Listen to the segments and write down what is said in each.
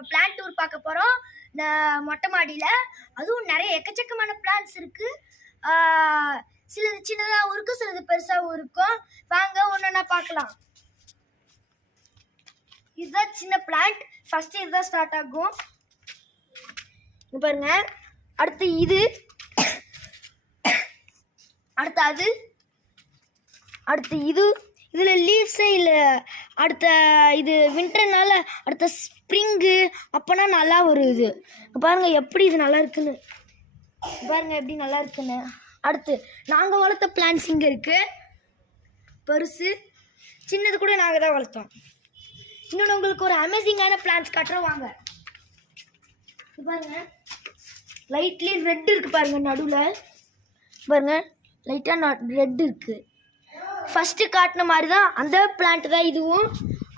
நம்ம plant tour பார்க்க போகிறோம் இந்த மொட்டை மாடியில். அதுவும் நிறைய எக்கச்சக்கமான பிளான்ட்ஸ் இருக்குது. சிலது சின்னதாகவும் இருக்கும், சிலது பெருசாகவும் இருக்கும். வாங்க ஒன்றா பார்க்கலாம். இதுதான் சின்ன பிளான்ட். ஃபஸ்ட்டு இதுதான் ஸ்டார்ட் ஆகும். பாருங்க. அடுத்து இது, அடுத்து அது, அடுத்து இது. இதில் லீவ்ஸே இல்லை. அடுத்த இது வின்டர்னால அடுத்த ஸ்ப்ரிங்கு அப்போனா நல்லா வரும். இது பாருங்கள் எப்படி இது நல்லா இருக்குன்னு. பாருங்கள் எப்படி நல்லா இருக்குன்னு. அடுத்து நாங்கள் வளர்த்த பிளான்ஸ் இங்கே இருக்குது. பெருசு சின்னது கூட நாங்கள் தான் வளர்த்தோம். இன்னொன்று உங்களுக்கு ஒரு அமேசிங்கான பிளான்ஸ் காட்டுறோம் வாங்க. பாருங்கள் லைட்லேயே ரெட் இருக்குது பாருங்கள். நடுவில் பாருங்கள் லைட்டாக ரெட் இருக்குது. ஃபஸ்ட்டு காட்டின மாதிரி தான் அந்த பிளான்ட் தான் இதுவும்.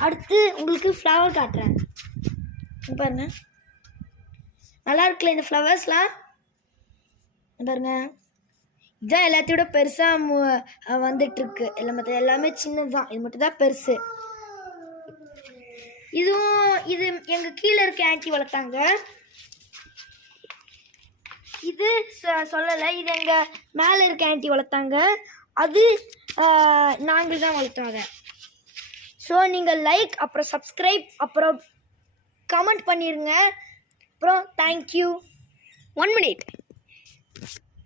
அடுத்து உங்களுக்கு ஃப்ளவர் காட்டுறேன் பாருங்க. நல்லா இருக்குல்ல இந்த ஃப்ளவர்ஸ்லாம் பாருங்க. இதுதான் எல்லாத்தையோட பெருசாக வந்துட்டுருக்கு. எல்லாமே சின்னது தான். இது மட்டும் தான் பெருசு. இதுவும் இது எங்கள் கீழே இருக்க ஆன்ட்டி வளர்த்தாங்க. இது சொல்லலை, இது எங்கள் மேலே இருக்க ஆன்ட்டி வளர்த்தாங்க. அது நாங்கள் தான் வளர்த்தோம் அதை. ஸோ நீங்கள் லைக், அப்புறம் சப்ஸ்கிரைப், அப்புறம் கமெண்ட் பண்ணிடுங்க. அப்புறம் தேங்க்யூ. 1 மினிட்.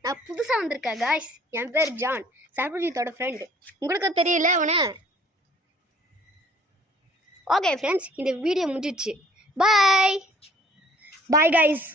நான் புதுசாக வந்திருக்கேன் காய்ஸ். என் பேர் ஜான், சர்வஜித்தோட ஃப்ரெண்டு. உங்களுக்கு தெரியல அவனை. ஓகே ஃப்ரெண்ட்ஸ், இந்த வீடியோ முடிஞ்சிடுச்சு. பாய் பாய் காய்ஸ்.